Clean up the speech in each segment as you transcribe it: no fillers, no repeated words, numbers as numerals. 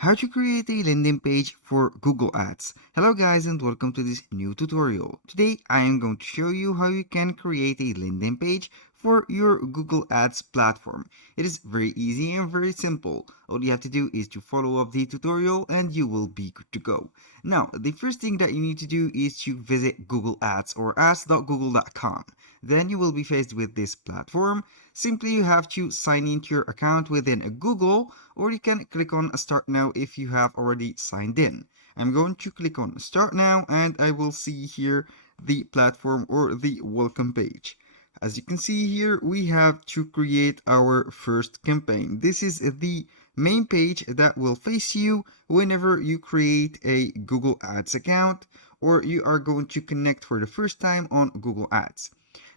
How to create a landing page for Google Ads. Hello guys and welcome to this new tutorial. Today I am going to show you how you can create a landing page for your Google Ads platform. It is very easy and very simple. All you have to do is to follow up the tutorial and you will be good to go. Now, the first thing that you need to do is to visit Google Ads or ads.google.com. Then you will be faced with this platform. Simply you have to sign into your account within Google, or you can click on Start Now if you have already signed in. I'm going to click on Start Now and I will see here the platform or the welcome page. As you can see here, we have to create our first campaign. This is the main page that will face you whenever you create a Google Ads account or you are going to connect for the first time on Google Ads.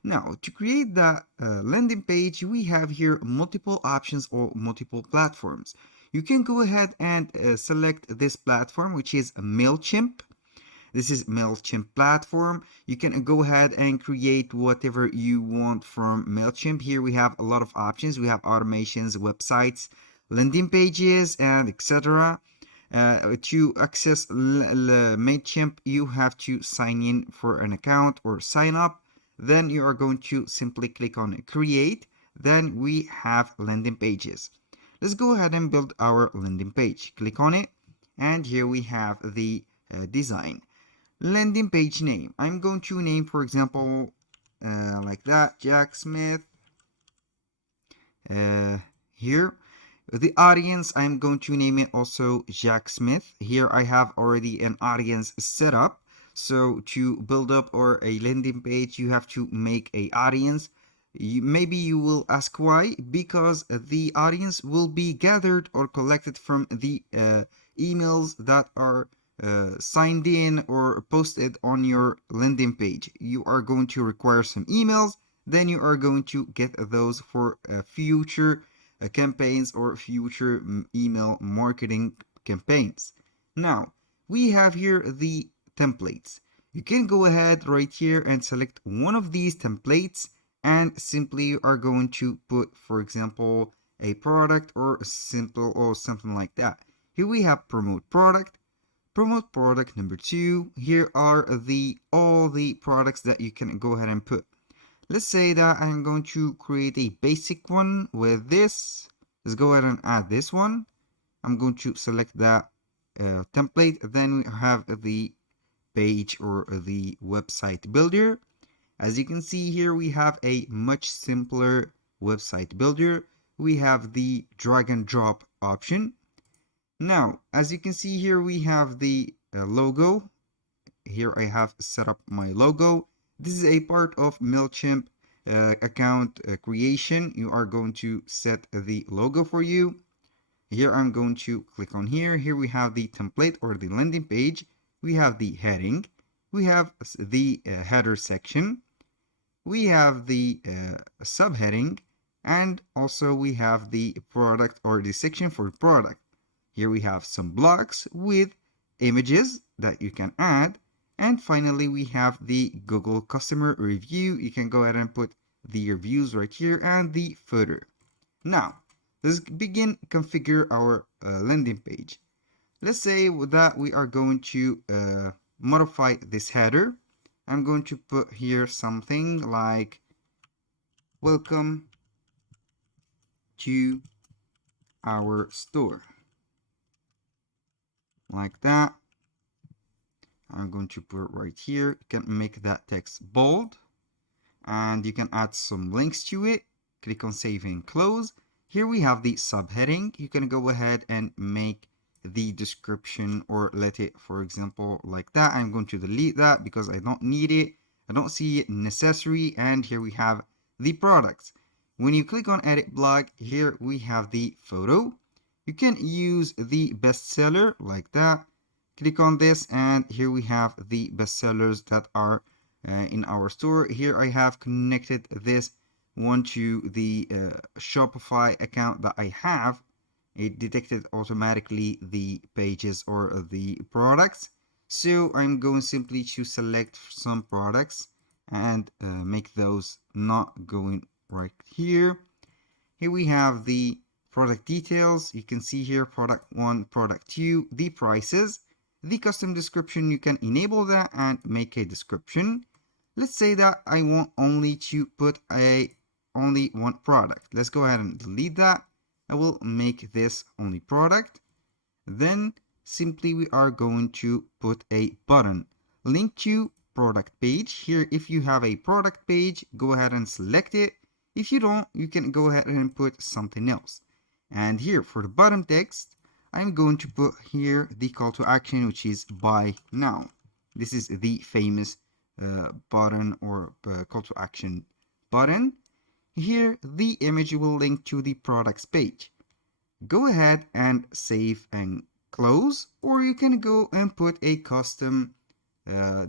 Now, to create that landing page, we have here multiple options or multiple platforms. You can go ahead and select this platform, which is MailChimp. This is MailChimp platform. You can go ahead and create whatever you want from MailChimp. Here we have a lot of options. We have automations, websites, landing pages, and etc. To access MailChimp, you have to sign in for an account or sign up. Then you are going to simply click on create. Then we have landing pages. Let's go ahead and build our landing page. Click on it, and here we have the design. Landing page name. I'm going to name, for example, like that, Jack Smith. Here. The audience, I'm going to name it also Jack Smith. Here I have already an audience set up. So to build up or a landing page, you have to make a audience. Maybe you will ask why? Because the audience will be gathered or collected from the emails that are signed in or posted on your landing page. You are going to require some emails, then you are going to get those for future campaigns or future email marketing campaigns. Now, we have here the templates. You can go ahead right here and select one of these templates and simply you are going to put, for example, a product or a simple or something like that. Here we have promote product number 2. Here are all the products that you can go ahead and put. Let's say that I'm going to create a basic one with this. Let's go ahead and add this one. I'm going to select that template. Then we have the page or the website builder. As you can see here, we have a much simpler website builder. We have the drag and drop option. Now, as you can see here, we have the logo. Here I have set up my logo. This is a part of MailChimp account creation. You are going to set the logo for you. Here I'm going to click on here. Here we have the template or the landing page. We have the heading. We have the header section. We have the subheading. And also we have the product or the section for product. Here we have some blocks with images that you can add. And finally, we have the Google customer review. You can go ahead and put the reviews right here and the footer. Now, let's begin configure our landing page. Let's say that we are going to modify this header. I'm going to put here something like welcome to our store. Like that. I'm going to put it right here. You can make that text bold and you can add some links to it. Click on save and close. Here we have the subheading. You can go ahead and make the description or let it, for example, like that. I'm going to delete that because I don't need it. I don't see it necessary. And here we have the products. When you click on edit blog, here we have the photo. You can use the bestseller like that. Click on this and here we have the bestsellers that are in our store. Here I have connected this one to the Shopify account that I have. It detected automatically the pages or the products. So I'm going simply to select some products and make those not going right here. Here we have the Product details, you can see here product 1, product 2, the prices, the custom description, you can enable that and make a description. Let's say that I want only to put only one product. Let's go ahead and delete that. I will make this only product. Then simply we are going to put a button. Link to product page. Here, if you have a product page, go ahead and select it. If you don't, you can go ahead and put something else. And here for the bottom text, I'm going to put here the call to action, which is buy now. This is the famous button or call to action button. Here, the image will link to the products page. Go ahead and save and close, or you can go and put a custom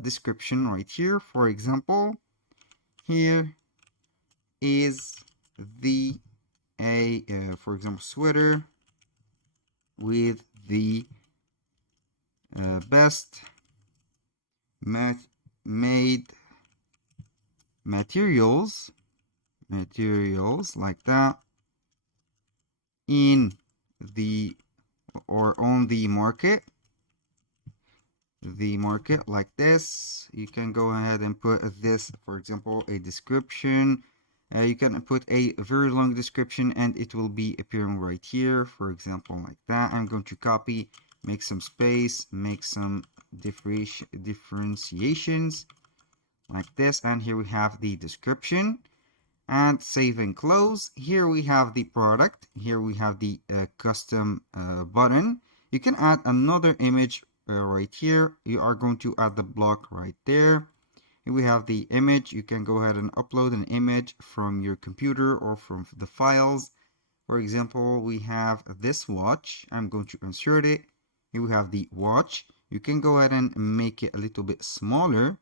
description right here. For example, here is the for example, sweater with the best made materials like that in the or on the market like this. You can go ahead and put this, for example, a description. You can put a very long description and it will be appearing right here, for example, like that. I'm going to copy, make some space, make some differentiations like this, and here we have the description. And save and close. Here we have the product. Here we have the custom button. You can add another image right here. You are going to add the block right there. Here we have the image. You can go ahead and upload an image from your computer or from the files. For example, we have this watch. I'm going to insert it. Here we have the watch. You can go ahead and make it a little bit smaller.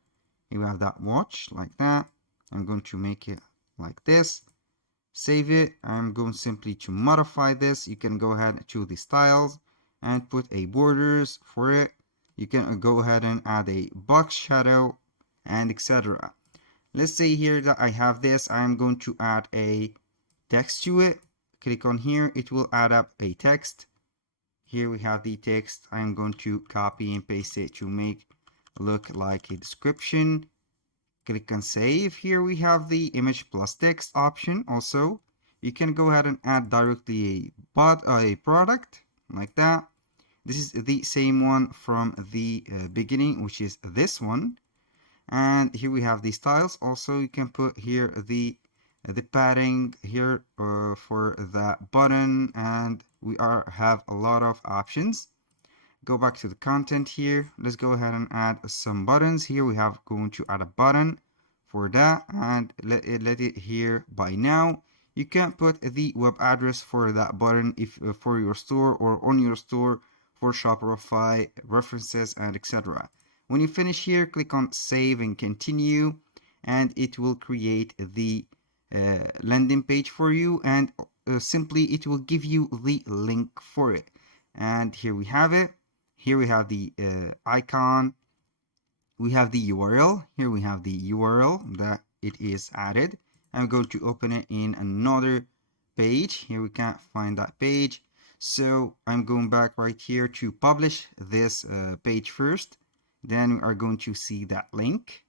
Here we have that watch like that. I'm going to make it like this. Save it. I'm going simply to modify this. You can go ahead to the styles and put a borders for it. You can go ahead and add a box shadow and etc. Let's say here that I have this. I'm going to add a text to it. Click on here. It will add up a text. Here we have the text. I'm going to copy and paste it to make it look like a description. Click on save. Here we have the image plus text option. Also, you can go ahead and add directly a product like that. This is the same one from the beginning, which is this one. And here we have the styles. Also, you can put here the padding here for that button, and we have a lot of options. Go back to the content here. Let's go ahead and add some buttons. Here we have going to add a button for that and let it here by now. You can put the web address for that button if for your store or on your store for Shopify references and etc. When you finish here, click on save and continue, and it will create the landing page for you, and simply it will give you the link for it. And here we have it. Here we have the icon. We have the URL. Here we have the URL that it is added. I'm going to open it in another page. Here we can't find that page. So I'm going back right here to publish this page first. Then we are going to see that link.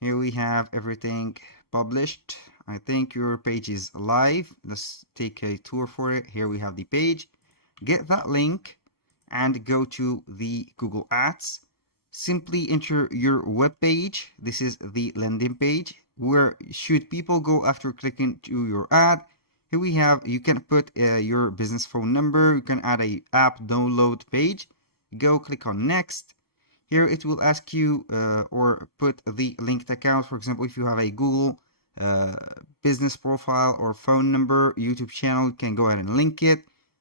Here we have everything published. I think your page is live. Let's take a tour for it. Here we have the page. Get that link and go to the Google Ads. Simply enter your web page. This is the landing page. Where should people go after clicking to your ad? Here we have, you can put your business phone number. You can add a app download page. Go click on next. Here it will ask you or put the linked account. For example, if you have a Google business profile or phone number, YouTube channel, you can go ahead and link it.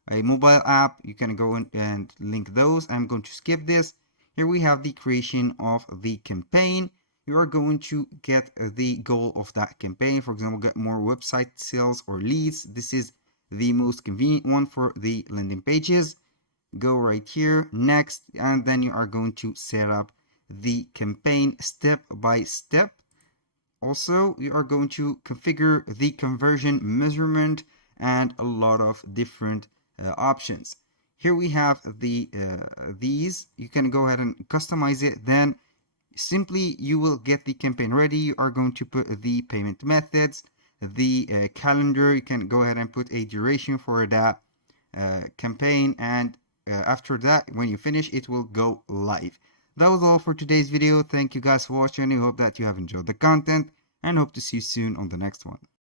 A mobile app, you can go in and link those. I'm going to skip this. Here we have the creation of the campaign. You are going to get the goal of that campaign. For example, get more website sales or leads. This is the most convenient one for the landing pages. Go right here, next, and then you are going to set up the campaign step by step. Also, you are going to configure the conversion measurement and a lot of different options. Here we have these. You can go ahead and customize it. Then simply you will get the campaign ready. You are going to put the payment methods, the calendar. You can go ahead and put a duration for that campaign, and after that, when you finish, it will go live. That was all for today's video. Thank you guys for watching. I hope that you have enjoyed the content and hope to see you soon on the next one.